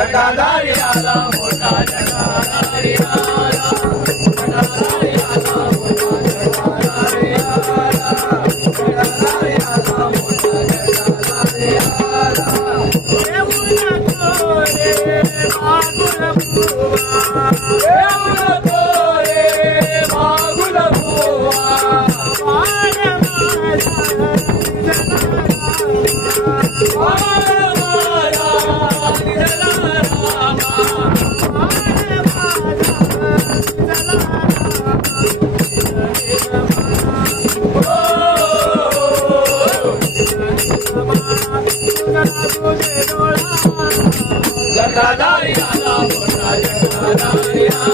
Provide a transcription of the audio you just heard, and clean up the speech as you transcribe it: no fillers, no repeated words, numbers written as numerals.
जटाधारी आला मोठा जटाधारी आला जटाधारी आला मोठा जटाधारी आला जटाधारी आला मोठा जटाधारी आला येऊ नको रे मागुल बुवा येऊ नको रे मागुल बुवा वार जटाधारी आला मोठा जटाधारी आला